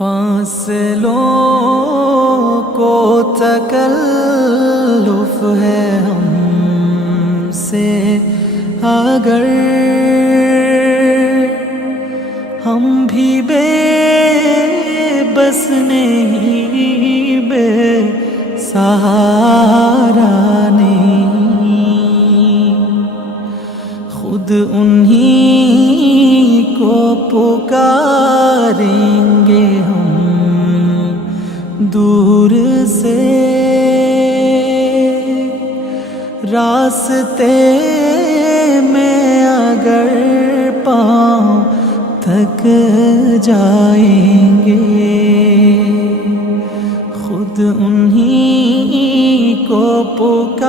فاصلوں کو تکلف ہے ہم سے اگر ہم بھی بے بس نہیں، بے سہارا نہیں، خود انہی کو پکاریں گے ہم دور سے، راستے میں اگر پاؤں تھک جائیں گے، خود انہی کو پکاریں